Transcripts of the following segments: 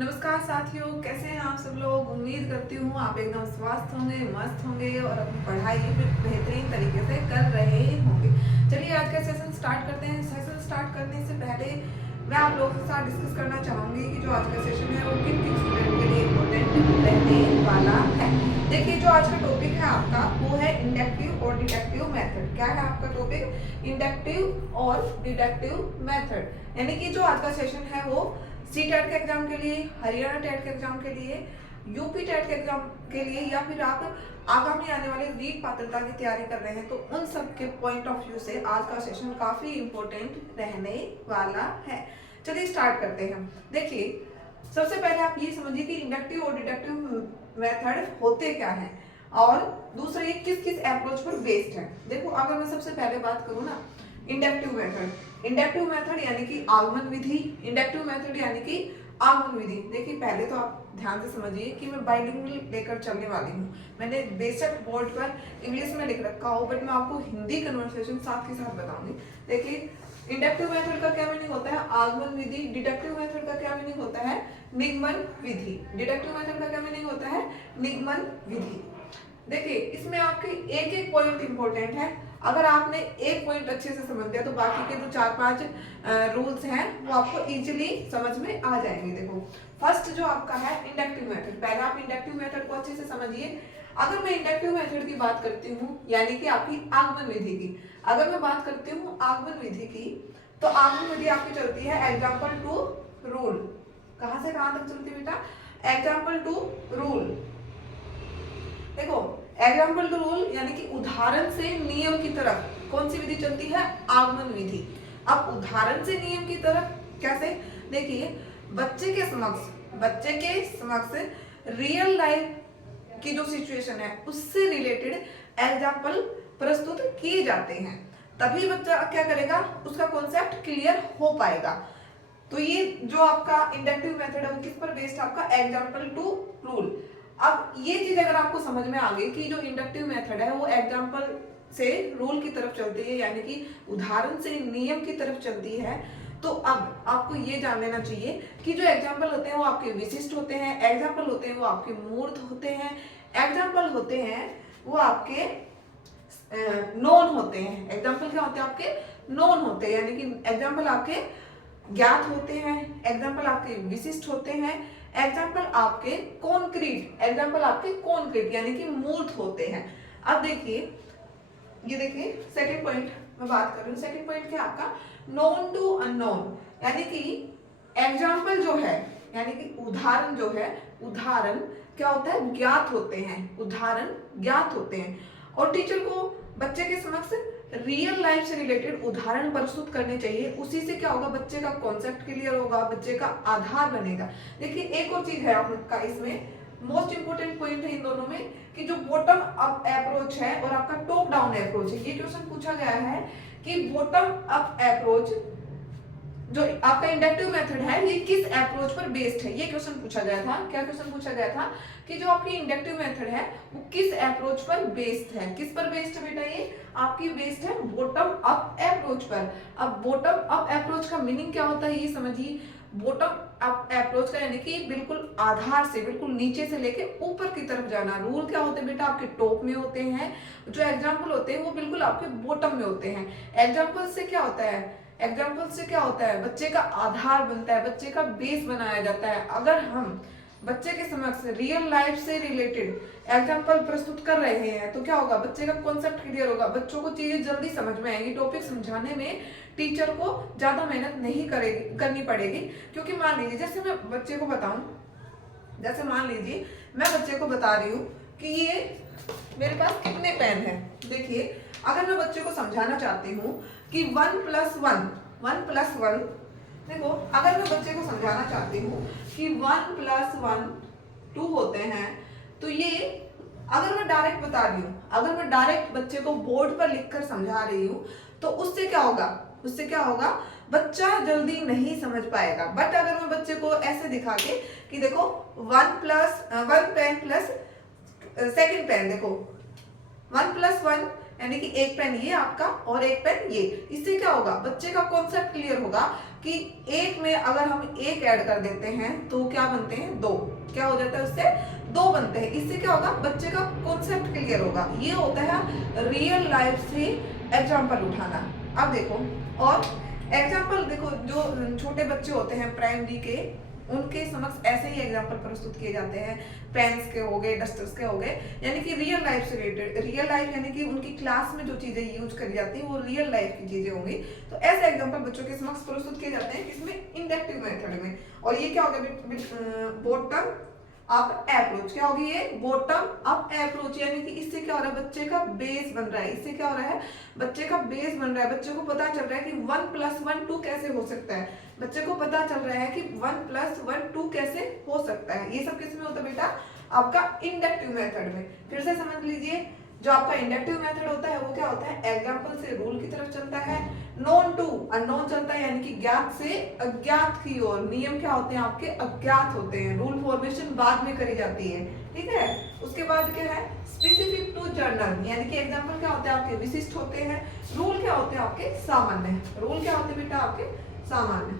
नमस्कार साथियों, कैसे हैं आप सब लोग। उम्मीद करती हूँ आप एकदम स्वस्थ होंगे, मस्त होंगे और अपनी पढ़ाई भी बेहतरीन तरीके से कर रहे होंगे। चलिए आज का सेशन स्टार्ट करते हैं। सेशन स्टार्ट करने से पहले मैं आप लोगों के साथ डिस्कस करना चाहूंगी कि जो आज का सेशन है वो किन किन स्टूडेंट के लिए इम्पोर्टेंट रहने वाला है। देखिए, जो आज का टॉपिक है आपका वो है इंडक्टिव और डिडक्टिव मेथड। क्या है आपका टॉपिक? इंडक्टिव और डिडक्टिव मेथड। यानी कि जो आज का सेशन है वो सी टेट के एग्जाम के लिए, हरियाणा टेट के एग्जाम के लिए, यूपी टेट के एग्जाम के लिए, या फिर आप आगामी आने वाले रीट पात्रता की तैयारी कर रहे हैं तो उन सब के पॉइंट ऑफ व्यू से आज का सेशन काफी इंपॉर्टेंट रहने वाला है। चलिए स्टार्ट करते हैं। देखिए, सबसे पहले आप ये समझिए कि इंडक्टिव और डिडक्टिव मेथड होते क्या हैं और दूसरा ये किस किस अप्रोच पर बेस्ड है। देखो, अगर मैं सबसे पहले बात करूँ ना, इंडक्टिव मेथड। इंडक्टिव मेथड यानी कि आगमन विधि। इंडक्टिव मेथड यानी कि आगमन विधि। देखिए, पहले तो आप ध्यान से समझिए कि मैं बाइलिंगुअल लेकर चलने वाली हूँ। मैंने बेशक बोर्ड पर इंग्लिश में लिख रखा हो, बट मैं आपको हिंदी कन्वर्सेशन साथ के साथ बताऊंगी। देखिए, इंडक्टिव मेथड का क्या मीनिंग होता है? आगमन विधि। डिडक्टिव मेथड का क्या मीनिंग होता है? निगमन विधि। डिडक्टिव मेथड का क्या मीनिंग होता है? निगमन विधि। देखिए, इसमें आपके एक एक पॉइंट इंपॉर्टेंट है। अगर आपने एक पॉइंट अच्छे से समझ लिया तो बाकी के जो 4-5 रूल्स हैं वो आपको इजीली समझ में आ जाएंगे। देखो, फर्स्ट जो आपका है इंडक्टिव मेथड। पहले आप इंडक्टिव मेथड को अच्छे से समझिए। अगर मैं इंडक्टिव मेथड की बात करती हूँ यानी कि आपकी आगमन विधि की, अगर मैं बात करती हूँ आगमन विधि की, तो आगमन विधि आपकी चलती है एग्जाम्पल टू रूल। कहां से कहां तक चलती है बेटा? Example to rule. देखो, एग्जाम्पल टू रूल यानी कि उदाहरण से नियम की तरफ कौन सी विधि चलती है? आगमन विधि। अब उदाहरण से नियम की तरफ कैसे? देखिए, बच्चे के समक्ष रियल लाइफ की जो सिचुएशन है उससे रिलेटेड एग्जाम्पल प्रस्तुत किए जाते हैं, तभी बच्चा क्या करेगा, उसका कॉन्सेप्ट क्लियर हो पाएगा। तो ये जो आपका इंडक्टिव मेथड है वो किस पर बेस्ड है? आपका एग्जाम्पल टू रूल। अब ये चीज अगर आपको समझ में आ गई कि जो इंडक्टिव मेथड है वो एग्जाम्पल से रूल की तरफ चलती है यानी कि उदाहरण से नियम की तरफ चलती है, तो अब आपको ये जान लेना चाहिए कि जो एग्जाम्पल होते हैं वो आपके विशिष्ट होते हैं, एग्जाम्पल होते हैं वो आपके मूर्त होते हैं, एग्जाम्पल होते हैं वो आपके नॉन होते हैं। एग्जाम्पल क्या होते हैं? आपके नॉन होते हैं, यानी कि एग्जाम्पल आपके ज्ञात होते हैं, एग्जाम्पल आपके विशिष्ट होते हैं, एग्जाम्पल आपके कॉन्क्रीट, एग्जाम्पल आपके कॉन्क्रीट यानी कि मूर्त होते हैं। अब देखिए, ये देखिए सेकंड पॉइंट मैं बात कर रही हूँ। सेकंड पॉइंट क्या आपका? नोन टू अननोन, यानी कि एग्जाम्पल जो है यानी कि उदाहरण जो है, उदाहरण क्या होता है? ज्ञात होते हैं, उदाहरण ज्ञात होते हैं। और टीचर को बच्चे के समक्ष रियल लाइफ से रिलेटेड उदाहरण प्रस्तुत करने चाहिए। उसी से क्या होगा? बच्चे का कॉन्सेप्ट क्लियर होगा, बच्चे का आधार बनेगा। देखिए, एक और चीज है आपका इसमें मोस्ट इंपोर्टेंट पॉइंट है इन दोनों में कि जो बॉटम अप अप्रोच है और आपका टॉप डाउन अप्रोच है। ये क्वेश्चन पूछा गया है कि बॉटम अप अप्रोच जो आपका इंडक्टिव मेथड है ये किस अप्रोच पर बेस्ड है? ये क्वेश्चन पूछा गया था। क्या क्वेश्चन पूछा गया था कि जो आपकी इंडक्टिव मेथड है वो किस अप्रोच पर बेस्ड है? किस पर बेस्ड है बेटा? ये आपकी बेस्ड है बॉटम अप अप्रोच पर। अब बॉटम अप अप्रोच का मीनिंग क्या होता है ये समझिए। बॉटम अप अप्रोच का यानी कि बिल्कुल आधार से, बिल्कुल नीचे से लेके ऊपर की तरफ जाना। रूल क्या होते हैं बेटा? आपके टॉप में होते हैं। जो एग्जाम्पल होते हैं वो बिल्कुल आपके बॉटम में होते हैं। एग्जाम्पल से क्या होता है? एग्जाम्पल से क्या होता है? बच्चे का आधार बनता है, बच्चे का बेस बनाया जाता है। अगर हम बच्चे के समक्ष रियल लाइफ से रिलेटेड एग्जाम्पल प्रस्तुत कर रहे हैं तो क्या होगा? बच्चे का कॉन्सेप्ट क्लियर होगा, बच्चों को चीजें जल्दी समझ में आएंगी। टॉपिक समझाने में टीचर को ज्यादा मेहनत नहीं करनी पड़ेगी। क्योंकि मान लीजिए, जैसे मैं बच्चे को बताऊं, जैसे मान लीजिए मैं बच्चे को बता रही हूँ कि ये मेरे पास कितने पेन है। देखिए, अगर मैं बच्चे को समझाना चाहती हूँ कि 1+1 देखो, अगर मैं बच्चे को समझाना चाहती हूँ कि 1+1 2 होते हैं, तो ये अगर मैं डायरेक्ट बता रही हूँ, अगर मैं डायरेक्ट बच्चे को बोर्ड पर लिखकर समझा रही हूँ तो उससे क्या होगा? उससे क्या होगा? बच्चा जल्दी नहीं समझ पाएगा। बट अगर मैं बच्चे को ऐसे दिखा के कि देखो 1 पेन प्लस सेकेंड पेन, देखो 1+1 यानी कि एक पेन ये आपका और एक पेन ये। इससे क्या होगा, बच्चे का कॉन्सेप्ट क्लियर होगा कि एक में अगर हम एक ऐड कर देते हैं तो क्या बनते हैं, दो। क्या हो जाता है, उससे दो बनते हैं। इससे क्या होगा, बच्चे का कॉन्सेप्ट क्लियर होगा। ये होता है रियल लाइफ से एग्जाम्पल उठाना। अब देखो, और एग्जाम्पल देखो, जो छोटे बच्चे होते हैं प्राइमरी के, उनके समक्ष ऐसे ही एग्जाम्पल प्रस्तुत किए जाते हैं। पेन्स के हो गए, डस्टर्स के हो गए, यानी कि रियल लाइफ से रिलेटेड। रियल लाइफ यानी कि उनकी क्लास में जो चीजें यूज करी जाती है वो रियल लाइफ की चीजें होंगी। तो ऐसे एग्जाम्पल बच्चों के समक्ष प्रस्तुत किए जाते हैं, किसमें, इंडक्टिव मेथड में। और ये क्या हो गया, बॉटम अप अप्रोच। क्या होगी ये, बॉटम अप अप्रोच। यानी कि इससे क्या हो रहा है, बच्चे का बेस बन रहा है। इससे क्या हो रहा है, बच्चे का बेस बन रहा है। बच्चे को पता चल रहा है कि 1 + 1 2 कैसे हो सकता है। बच्चे को पता चल रहा है कि 1 + 1 2 कैसे हो सकता है। ये सब किसमें होता है बेटा, आपका इंडक्टिव मेथड में। फिर से समझ लीजिए, जो आपका इंडक्टिव मेथड होता है वो क्या होता है, एग्जाम्पल से रूल की तरफ चलता है, नोन टू अननोन चलता है, यानी कि ज्ञात से अज्ञात की ओर। नियम क्या होते हैं आपके, अज्ञात होते हैं। रूल फॉर्मेशन बाद में करी जाती है, ठीक है। उसके बाद क्या है, स्पेसिफिक टू जनरल, यानी कि एग्जाम्पल क्या होते हैं आपके विशिष्ट होते हैं, रूल क्या होते हैं आपके सामान्य। रूल क्या होते हैं बेटा आपके सामान्य,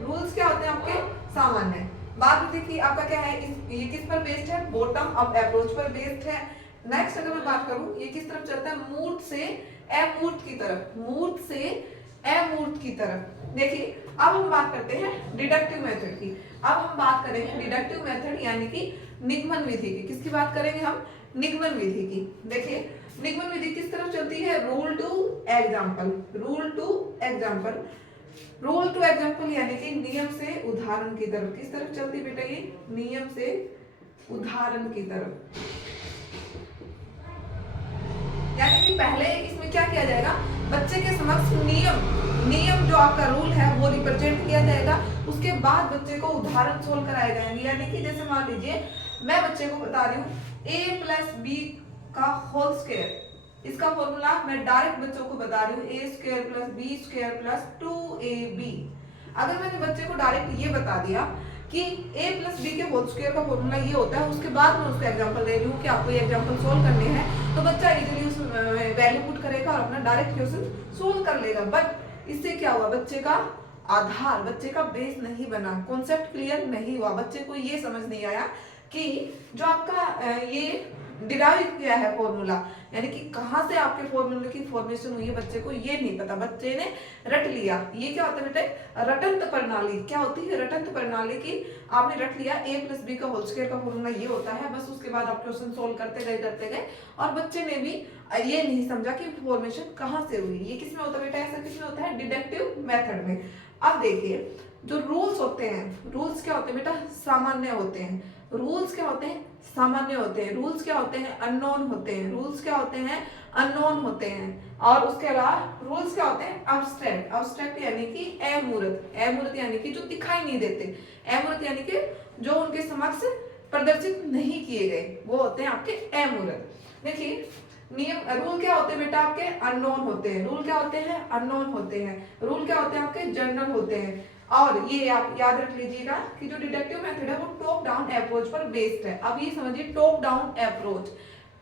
रूल्स क्या होते हैं आपके सामान्य। बात होती है कि आपका क्या है, ये किस पर बेस्ड है, बॉटम अप अप्रोच पर बेस्ड है। नेक्स्ट अगर मैं बात करूं, ये किस तरफ चलता है, मूर्त से अमूर्त की तरफ, मूर्त से अमूर्त की तरफ। देखिए अब हम बात करते हैं डिडक्टिव मेथड की। अब हम बात करेंगे डिडक्टिव मेथड यानी कि निगमन विधि की। किसकी बात करेंगे हम, निगमन विधि की। देखिए निगमन विधि किस तरफ चलती है, rule to example, rule to example. Rule to example यानी कि नियम से उदाहरण की तरफ। किस तरफ चलती बेटा ये, नियम से उदाहरण की तरफ। यानी कि पहले इसमें क्या किया जाएगा, बच्चे के समक्ष नियम जो आपका रूल है वो रिप्रेजेंट किया जाएगा। उसके बाद बच्चे को उदाहरण सोल्व कराए जाएंगे। यानी कि जैसे मान लीजिए मैं बच्चे को बता रही हूँ a + b का होल स्क्वायर, इसका फॉर्मूला मैं डायरेक्ट बच्चों को बता रही हूँ a² + b² + 2ab। अगर मैंने बच्चे को डायरेक्ट ये बता दिया कि a + b के होल स्क्वायर का फॉर्मूला ये होता है, उसके बाद मैं उसको एग्जांपल दे रही हूँ कि आपको ये एग्जांपल सोल्व करने हैं, तो बच्चा इजीली उस वैल्यू पुट करेगा और अपना डायरेक्ट क्वेश्चन सोल्व कर लेगा। बट इससे क्या हुआ, बच्चे का आधार, बच्चे का बेस नहीं बना, कॉन्सेप्ट क्लियर नहीं हुआ। बच्चे को ये समझ नहीं आया कि जो आपका ये डिराइव किया है फॉर्मूला, यानी कि कहाँ से आपके फॉर्मूले की फॉर्मेशन हुई है, बच्चे को ये नहीं पता, बच्चे ने रट लिया। ये क्या होता है बेटे, रटंत प्रणाली। क्या होती है रटंत प्रणाली की, आपने रट लिया a + b का होल स्क्वायर का फॉर्मूला ये होता है, बस उसके बाद आप क्वेश्चन सोल्व करते गए और बच्चे ने भी ये नहीं समझा कि फॉर्मेशन कहाँ से हुई। ये किसमें होता है बेटा, ऐसा किसमें होता है, डिडक्टिव मेथड में। अब देखिए जो रूल्स होते हैं, रूल्स क्या होते हैं बेटा, सामान्य होते हैं। रूल्स क्या होते हैं, सामान्य होते हैं। रूल्स क्या होते हैं, अननोन होते हैं। रूल्स क्या होते हैं, अननोन होते हैं। और उसके अलावा रूल्स क्या होते हैं, अब्स्ट्रैक्ट। अब्स्ट्रैक्ट यानी कि अमूर्त, अमूर्त यानी कि जो दिखाई नहीं देते, अमूर्त यानी कि जो उनके समक्ष प्रदर्शित नहीं किए गए, वो होते हैं आपके अमूर्त। देखिए नियम, रूल क्या होते हैं बेटा आपके, अननोन होते हैं। रूल क्या होते हैं, अननोन होते हैं। रूल क्या होते हैं आपके, जनरल होते हैं। और ये आप याद रख लीजिएगा कि जो डिडक्टिव मेथड है वो टॉप डाउन अप्रोच पर बेस्ड है। अब ये समझिए टॉप डाउन अप्रोच,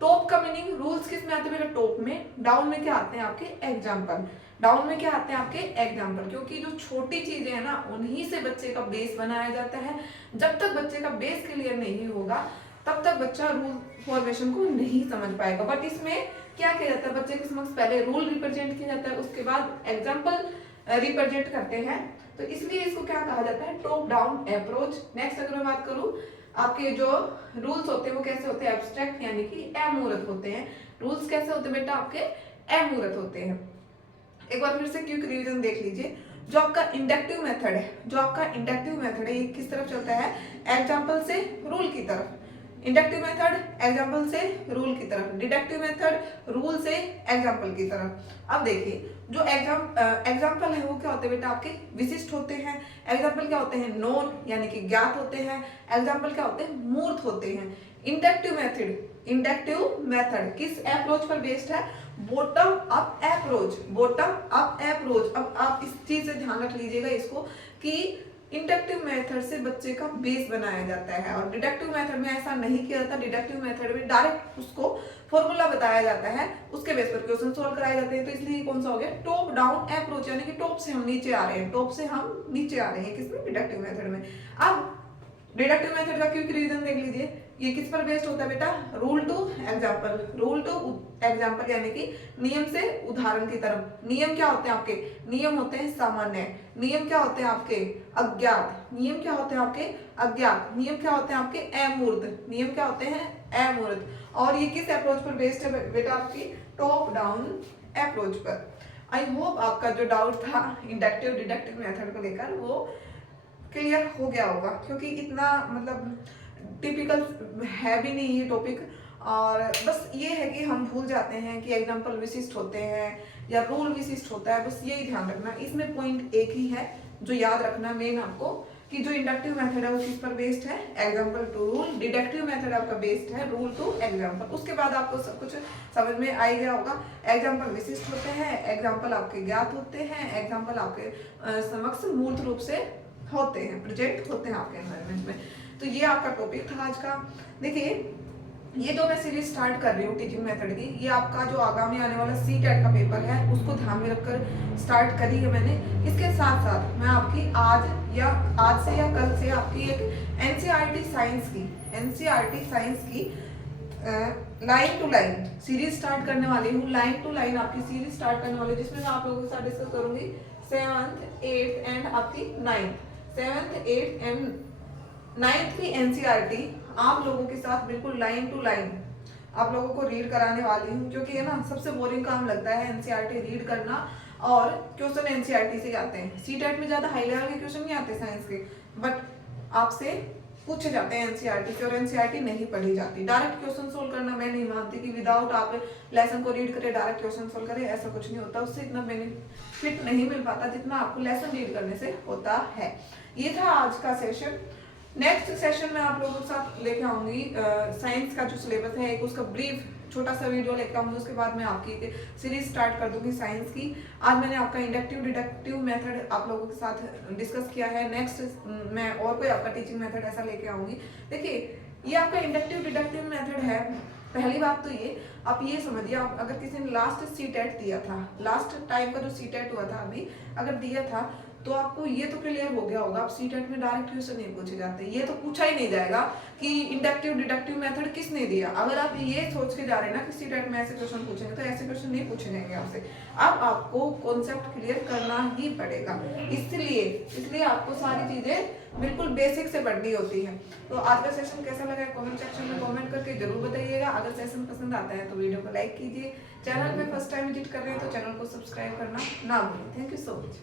टॉप का मीनिंग, रूल्स किस में आते हैं बेटा, टॉप में। डाउन में क्या आते हैं आपके, एग्जाम्पल। डाउन में क्या आते हैं आपके, एग्जाम्पल। क्योंकि जो छोटी चीजें हैं ना, उन्हीं से बच्चे का बेस बनाया जाता है। जब तक बच्चे का बेस क्लियर नहीं होगा तब तक बच्चा रूल फॉर्मेशन को नहीं समझ पाएगा। बट इसमें क्या किया जाता है, बच्चे के समक्ष पहले रूल रिप्रेजेंट किया जाता है, उसके बाद एग्जाम्पल रिप्रेजेंट करते हैं। तो इसलिए इसको क्या कहा जाता है, टॉप डाउन अप्रोच। नेक्स्ट अगर मैं बात करूं, आपके जो रूल्स होते हैं वो कैसे होते हैं, एब्स्ट्रैक्ट यानी कि अमूर्त होते हैं। रूल्स कैसे होते हैं बेटा आपके, अमूर्त होते हैं। एक बार फिर से क्विक रिवीजन देख लीजिए। जो आपका इंडक्टिव मेथड है, जो आपका इंडक्टिव मेथड है, ये किस तरफ चलता है, एग्जाम्पल से रूल की तरफ। इंडक्टिव मेथड एग्जाम्पल से रूल की तरफ, डिडक्टिव मेथड रूल से एग्जाम्पल की तरफ। अब देखिए जो एग्जाम्पल है वो क्या होते हैं बेटा आपके, विशिष्ट होते हैं। एग्जाम्पल क्या होते हैं, नोन यानी कि ज्ञात होते हैं। एग्जाम्पल क्या होते हैं, मूर्त होते हैं। इंडक्टिव मेथड किस अप्रोच पर बेस्ड है, bottom up approach, bottom up approach. अब आप इस चीज से ध्यान रख लीजिएगा इसको कि इंडक्टिव मेथड से बच्चे का बेस बनाया जाता है, और डिडक्टिव मेथड में ऐसा नहीं किया जाता। डिडक्टिव मेथड में डायरेक्ट उसको फॉर्मूला बताया जाता है, उसके बेस पर क्वेश्चन सॉल्व कराए जाते हैं। तो इसलिए कौन सा हो गया, टॉप डाउन अप्रोच, यानी कि टॉप से हम नीचे आ रहे हैं, टॉप से हम नीचे आ रहे हैं किसमें, डिडक्टिव मेथड में। अब डिडक्टिव मेथड का क्विक रीजन देख लीजिए, ये किस पर बेस्ड होता है बेटा, rule to example. Rule to example यानी कि नियम से उदाहरण की तरफ। नियम क्या होते हैं आपके, नियम होते हैं सामान्य, नियम क्या होते हैं आपके अज्ञात, नियम क्या होते हैं आपके अज्ञात, नियम क्या होते हैं आपके अमूर्त, नियम क्या होते हैं अमूर्त। और ये किस अप्रोच पर बेस्ड है बेटा, आपकी टॉप डाउन अप्रोच पर। आई होप आपका जो डाउट था इंडक्टिव डिडक्टिव मेथड को लेकर वो क्लियर हो गया होगा, क्योंकि इतना मतलब टिपिकल है भी नहीं ये टॉपिक। और बस ये है कि हम भूल जाते हैं कि एग्जाम्पल विशिष्ट होते हैं या रूल विशिष्ट होता है, बस यही ध्यान रखना। इसमें पॉइंट एक ही है जो याद रखना मेन आपको, कि जो इंडक्टिव मेथड है वो किस पर बेस्ड है, example to rule. Deductive method आपका बेस्ड है रूल टू एग्जाम्पल। उसके बाद आपको सब कुछ समझ में आ गया होगा। एग्जाम्पल विशिष्ट होते हैं, एग्जाम्पल आपके ज्ञात होते हैं, एग्जाम्पल आपके समक्ष मूर्त रूप से होते हैं, प्रेजेंट होते हैं आपके एनवायरनमेंट में। तो ये आपका टॉपिक था आज का। देखिए ये जो मैं सीरीज स्टार्ट कर रही हूँ टीचिंग मेथड की, ये आपका जो आगामी आने वाला CTET का पेपर है उसको ध्यान में रखकर स्टार्ट करी है मैंने। इसके साथ साथ मैं आपकी आज से या कल से आपकी एक NCERT साइंस की line to line series start करने वाली हूँ। लाइन टू लाइन आपकी सीरीज स्टार्ट करने वाली हूँ, जिसमें मैं आप लोगों के साथ डिस्कस करूंगी 7th 8th एंड आपकी 9th 7th 8th and 9th की NCERT आप लोगों के साथ बिल्कुल लाइन टू लाइन आप लोगों को रीड कराने वाली हूँ, जो कि है ना सबसे बोरिंग काम लगता है NCERT रीड करना। और क्वेश्चन NCERT से आते हैं, CTET में ज्यादा हाई लेवल के क्वेश्चन नहीं आते साइंस के, बट आपसे पूछे जाते हैं NCERT के, और NCERT नहीं पढ़ी जाती। डायरेक्ट क्वेश्चन सोल्व करना मैं नहीं मानती कि विदाउट आप लेसन को रीड करें डायरेक्ट क्वेश्चन सोल्व करें, ऐसा कुछ नहीं होता। उससे इतना बेनिफिट नहीं मिल पाता जितना आपको लेसन रीड करने से होता है। ये था आज का सेशन। नेक्स्ट सेशन में आप लोगों के साथ लेके आऊंगी साइंस का जो सिलेबस है, एक उसका ब्रीफ छोटा सा वीडियो लेकर आऊंगी। उसके बाद मैं आपकी सीरीज स्टार्ट कर दूंगी साइंस की। आज मैंने आपका इंडक्टिव डिडक्टिव मेथड आप लोगों के साथ डिस्कस किया है। नेक्स्ट मैं और कोई आपका टीचिंग मेथड ऐसा लेके आऊंगी। देखिए ये आपका इंडक्टिव डिडक्टिव मेथड है। पहली बात तो ये आप ये समझिए, आप अगर किसी ने लास्ट CTET दिया था, लास्ट टाइम का जो CTET हुआ था अभी अगर दिया था, तो आपको ये तो क्लियर हो गया होगा। आप CTET में डायरेक्ट क्वेश्चन नहीं पूछे जाते, ये तो पूछा ही नहीं जाएगा कि इंडक्टिव डिडक्टिव मेथड किसने दिया। अगर आप ये सोच के जा रहे हैं ना कि CTET में ऐसे क्वेश्चन पूछेंगे, तो ऐसे क्वेश्चन नहीं पूछे जाएंगे आपसे। अब आपको कॉन्सेप्ट क्लियर करना ही पड़ेगा, इसलिए आपको सारी चीजें बिल्कुल बेसिक से पढ़नी होती है। तो आज का सेशन कैसा लगा कमेंट सेक्शन में कमेंट करके जरूर बताइएगा। अगर सेशन पसंद आता है तो वीडियो को लाइक कीजिए। चैनल पे फर्स्ट टाइम विजिट कर रहे हैं तो चैनल को सब्सक्राइब करना ना भूलें। Thank you so much.